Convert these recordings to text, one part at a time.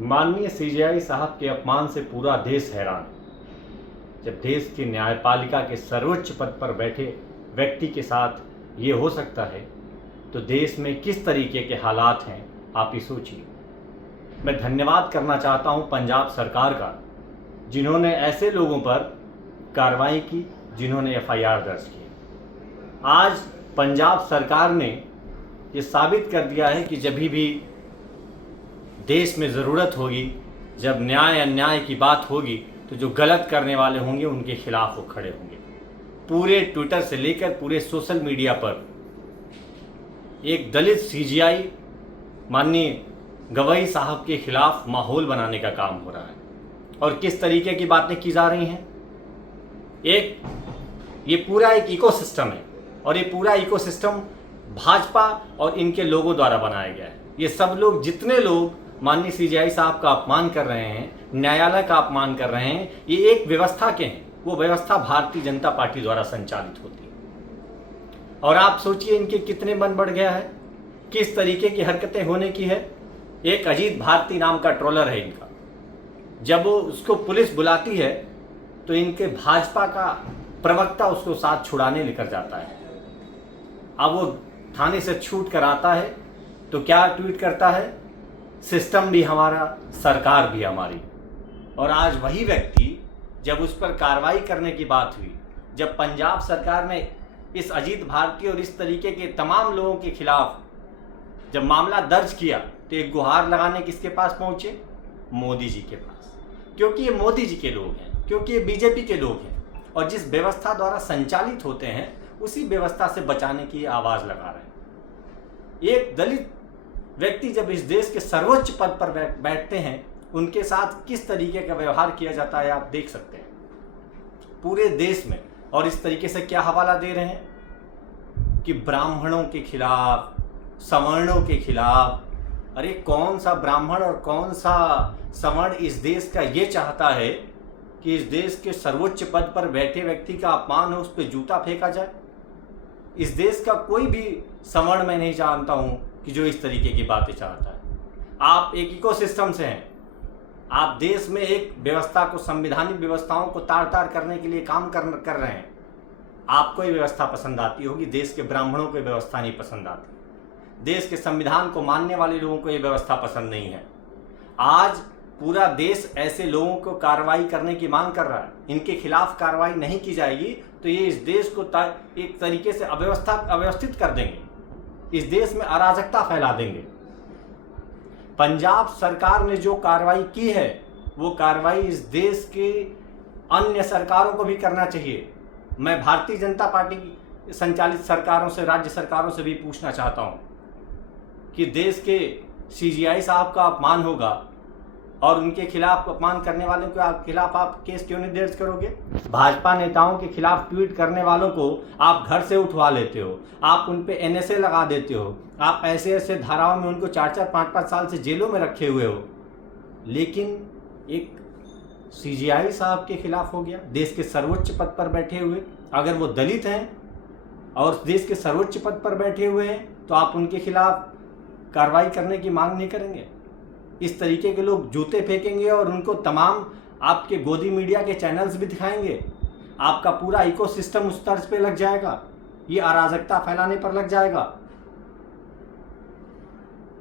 माननीय सीजेआई साहब के अपमान से पूरा देश हैरान है। जब देश की न्यायपालिका के सर्वोच्च पद पर बैठे व्यक्ति के साथ ये हो सकता है तो देश में किस तरीके के हालात हैं आप ही सोचिए। मैं धन्यवाद करना चाहता हूं पंजाब सरकार का, जिन्होंने ऐसे लोगों पर कार्रवाई की जिन्होंने एफआईआर दर्ज की। आज पंजाब सरकार ने ये साबित कर दिया है कि जब भी देश में ज़रूरत होगी, जब न्याय अन्याय की बात होगी, तो जो गलत करने वाले होंगे उनके खिलाफ वो खड़े होंगे। पूरे ट्विटर से लेकर पूरे सोशल मीडिया पर एक दलित सीजीआई माननीय गवई साहब के खिलाफ माहौल बनाने का काम हो रहा है। और किस तरीके की बातें की जा रही हैं, ये पूरा एक इकोसिस्टम है और ये पूरा इकोसिस्टम भाजपा और इनके लोगों द्वारा बनाया गया है। ये सब लोग, जितने लोग माननीय सीजेआई साहब का अपमान कर रहे हैं, न्यायालय का अपमान कर रहे हैं, ये एक व्यवस्था के हैं। वो व्यवस्था भारतीय जनता पार्टी द्वारा संचालित होती है। और आप सोचिए इनके कितने मन बढ़ गया है, किस तरीके की हरकतें होने की है। एक अजीत भारती नाम का ट्रोलर है इनका, जब वो उसको पुलिस बुलाती है तो इनके भाजपा का प्रवक्ता उसको साथ छुड़ाने लेकर जाता है। अब वो थाने से छूट कर आता है तो क्या ट्वीट करता है, सिस्टम भी हमारा, सरकार भी हमारी। और आज वही व्यक्ति जब उस पर कार्रवाई करने की बात हुई, जब पंजाब सरकार ने इस अजीत भारती और इस तरीके के तमाम लोगों के खिलाफ जब मामला दर्ज किया, तो एक गुहार लगाने किसके पास पहुंचे, मोदी जी के पास। क्योंकि ये मोदी जी के लोग हैं, क्योंकि ये बीजेपी के लोग हैं और जिस व्यवस्था द्वारा संचालित होते हैं उसी व्यवस्था से बचाने की आवाज़ लगा रहे हैं। एक दलित व्यक्ति जब इस देश के सर्वोच्च पद पर बैठते हैं, उनके साथ किस तरीके का व्यवहार किया जाता है आप देख सकते हैं पूरे देश में। और इस तरीके से क्या हवाला दे रहे हैं कि ब्राह्मणों के खिलाफ, सवर्णों के खिलाफ। अरे कौन सा ब्राह्मण और कौन सा सवर्ण इस देश का ये चाहता है कि इस देश के सर्वोच्च पद पर बैठे व्यक्ति का अपमान हो, उस पर जूता फेंका जाए। इस देश का कोई भी सवर्ण मैं नहीं जानता हूं कि जो इस तरीके की बातें चाहता है। आप एक इकोसिस्टम से हैं, आप देश में एक व्यवस्था को, संवैधानिक व्यवस्थाओं को तार तार करने के लिए काम कर रहे हैं। आपको ये व्यवस्था पसंद आती होगी, देश के ब्राह्मणों को ये व्यवस्था नहीं पसंद आती। देश के संविधान को मानने वाले लोगों को ये व्यवस्था पसंद नहीं है। आज पूरा देश ऐसे लोगों को कार्रवाई करने की मांग कर रहा है। इनके खिलाफ कार्रवाई नहीं की जाएगी तो ये इस देश को एक तरीके से अव्यवस्थित कर देंगे, इस देश में अराजकता फैला देंगे। पंजाब सरकार ने जो कार्रवाई की है वो कार्रवाई इस देश के अन्य सरकारों को भी करना चाहिए। मैं भारतीय जनता पार्टी की संचालित सरकारों से, राज्य सरकारों से भी पूछना चाहता हूं कि देश के सीजीआई साहब का अपमान होगा और उनके खिलाफ अपमान करने वालों के खिलाफ आप केस क्यों नहीं दर्ज करोगे। भाजपा नेताओं के खिलाफ ट्वीट करने वालों को आप घर से उठवा लेते हो, आप उन पे एनएसए लगा देते हो, आप ऐसे ऐसे धाराओं में उनको 4-4, 5-5 साल से जेलों में रखे हुए हो। लेकिन एक सीजीआई साहब के खिलाफ हो गया, देश के सर्वोच्च पद पर बैठे हुए। अगर वो दलित हैं और देश के सर्वोच्च पद पर बैठे हुए हैं तो आप उनके खिलाफ कार्रवाई करने की मांग नहीं करेंगे। इस तरीके के लोग जूते फेंकेंगे और उनको तमाम आपके गोदी मीडिया के चैनल्स भी दिखाएंगे। आपका पूरा इकोसिस्टम उस तर्ज पे लग जाएगा, ये अराजकता फैलाने पर लग जाएगा।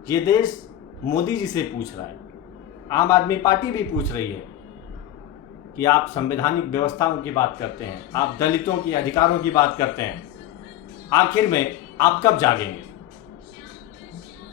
ये देश मोदी जी से पूछ रहा है, आम आदमी पार्टी भी पूछ रही है कि आप संवैधानिक व्यवस्थाओं की बात करते हैं, आप दलितों के अधिकारों की बात करते हैं, आखिर में आप कब जागेंगे।